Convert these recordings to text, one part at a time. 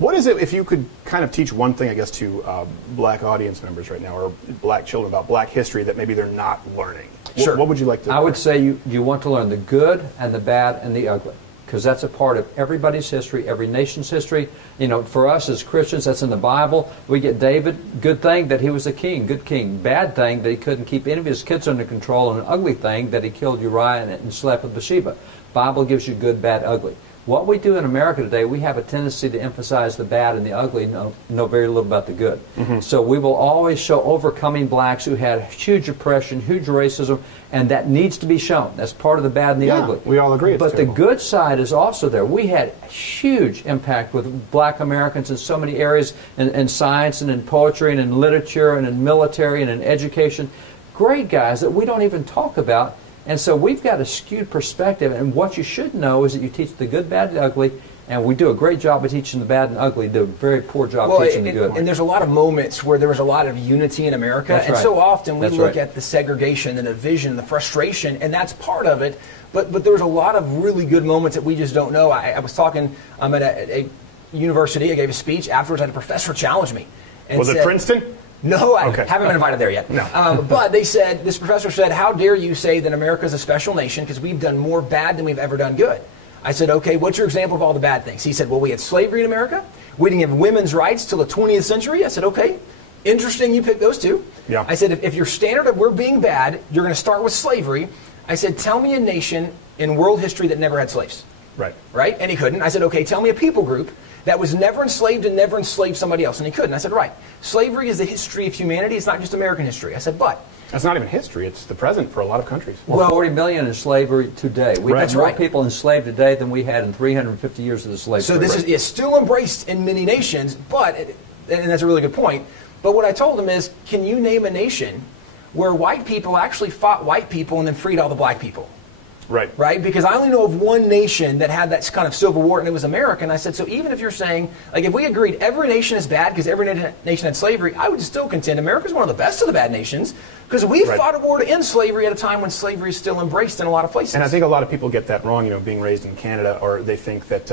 What is it, if you could kind of teach one thing, I guess, to black audience members right now, or black children about black history that maybe they're not learning? Sure. What would you like to learn? I would say you want to learn the good and the bad and the ugly, because that's a part of everybody's history, every nation's history. You know, for us as Christians, that's in the Bible. We get David, good thing that he was a king, good king. Bad thing that he couldn't keep any of his kids under control, and an ugly thing that he killed Uriah and slept with Bathsheba. Bible gives you good, bad, ugly. What we do in America today, we have a tendency to emphasize the bad and the ugly, know very little about the good. So we will always show overcoming blacks who had huge oppression, huge racism, and that needs to be shown. That's part of the bad and the ugly. We all agree. But the good side is also there. We had huge impact with black Americans in so many areas, in science and in poetry and in literature and in military and in education. Great guys that we don't even talk about. And so we've got a skewed perspective, and what you should know is that you teach the good, bad, and ugly, and we do a great job of teaching the bad and ugly, do a very poor job teaching the good. And there's a lot of moments where there was a lot of unity in America, That's and right. so often we That's look right. at the segregation and the division and the frustration, and that's part of it, but there was a lot of really good moments that we just don't know. I was talking at a university, I gave a speech, afterwards I had a professor challenge me. And was it Princeton? No, I haven't been invited there yet. No. But they said, this professor said, how dare you say that America is a special nation because we've done more bad than we've ever done good. I said, okay, what's your example of all the bad things? He said, well, we had slavery in America. We didn't have women's rights till the 20th century. I said, okay, interesting you picked those two. Yeah. I said, if your standard of we're being bad, you're going to start with slavery. I said, tell me a nation in world history that never had slaves. Right. Right? And he couldn't. I said, okay, tell me a people group that was never enslaved and never enslaved somebody else. And he couldn't. I said, right. Slavery is the history of humanity. It's not just American history. I said, but. That's not even history. It's the present for a lot of countries. Well, 40 million in slavery today. We have more right. people enslaved today than we had in 350 years of the slave trade. So this is still embraced in many nations, but, and that's a really good point, but what I told him is, can you name a nation where white people actually fought white people and then freed all the black people? Right. Right? Because I only know of one nation that had that kind of civil war, and it was America. And I said, so even if you're saying, like, if we agreed every nation is bad because every nation had slavery, I would still contend America's one of the best of the bad nations because we fought a war to end slavery at a time when slavery is still embraced in a lot of places. And I think a lot of people get that wrong, you know, being raised in Canada, or they think that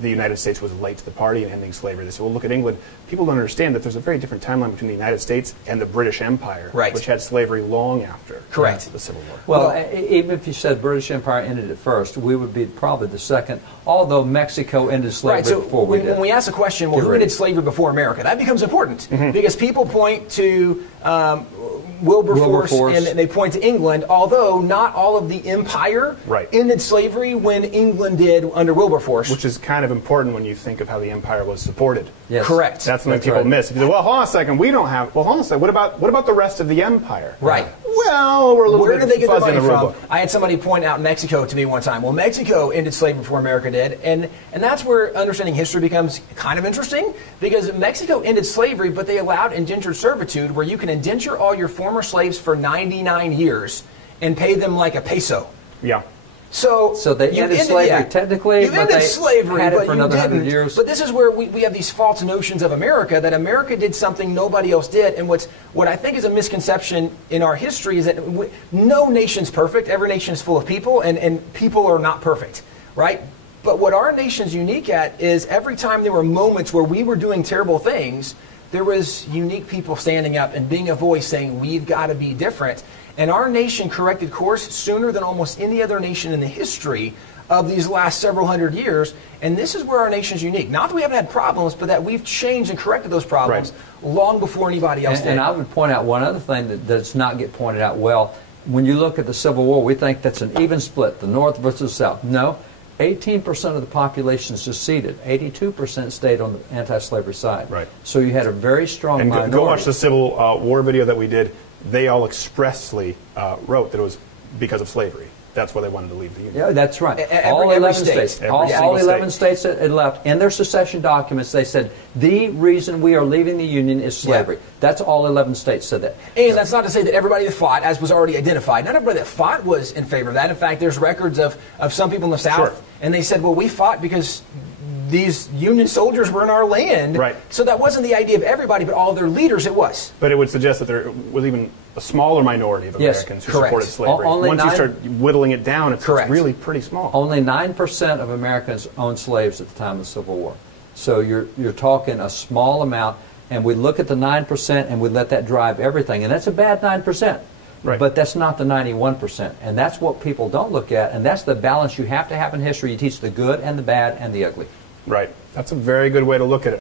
the United States was late to the party in ending slavery. They say, well, look at England. People don't understand that there's a very different timeline between the United States and the British Empire, which had slavery long after the Civil War. Well, even if you said British Empire ended it first, we would be probably the second, although Mexico ended slavery before we did. When we ask the question, well, who ended slavery before America, that becomes important because people point to Wilberforce, and they point to England, although not all of the empire ended slavery when England did under Wilberforce. Which is kind of important when you think of how the empire was supported. Yes. Correct. That's something people miss. If you say, well, hold on a second, we don't have, well, hold on a second, what about the rest of the empire? Right. Well, we're a little Where bit did they get the fuzzy money in the from? rule book. I had somebody point out Mexico to me one time. Well, Mexico ended slavery before America did, and that's where understanding history becomes kind of interesting, because Mexico ended slavery, but they allowed indentured servitude, where you can indenture all your former slaves for 99 years and pay them like a peso. Yeah. So they ended slavery technically, you ended slavery, had it but for you another 100 didn't. years. But this is where we have these false notions of America, that America did something nobody else did. And what I think is a misconception in our history is that no nation's perfect. Every nation is full of people, and people are not perfect, right? But what our nation's unique at is every time there were moments where we were doing terrible things, there was unique people standing up and being a voice saying, we've got to be different. And our nation corrected course sooner than almost any other nation in the history of these last several hundred years. And this is where our nation's unique. Not that we haven't had problems, but that we've changed and corrected those problems long before anybody else did. And I would point out one other thing that does not get pointed out well. When you look at the Civil War, we think that's an even split, the North versus the South. No. 18% of the population seceded. 82% stayed on the anti-slavery side. Right. So you had a very strong minority. Go watch the Civil War video that we did. They all expressly wrote that it was because of slavery. That's why they wanted to leave the Union. Yeah, that's right. All 11 states. All 11 states that left. In their secession documents, they said, the reason we are leaving the Union is slavery. Yeah. That's all 11 states said that. And that's not to say that everybody that fought, as was already identified, not everybody that fought was in favor of that. In fact, there's records of some people in the South, and they said, well, we fought because these Union soldiers were in our land. Right. So that wasn't the idea of everybody, but all their leaders it was. But it would suggest that there was even a smaller minority of Americans who supported slavery. Once you start whittling it down, it's really pretty small. Only 9% of Americans owned slaves at the time of the Civil War. So you're talking a small amount, and we look at the 9% and we let that drive everything, and that's a bad 9%. Right. But that's not the 91%, and that's what people don't look at, and that's the balance you have to have in history. You teach the good and the bad and the ugly. Right. That's a very good way to look at it.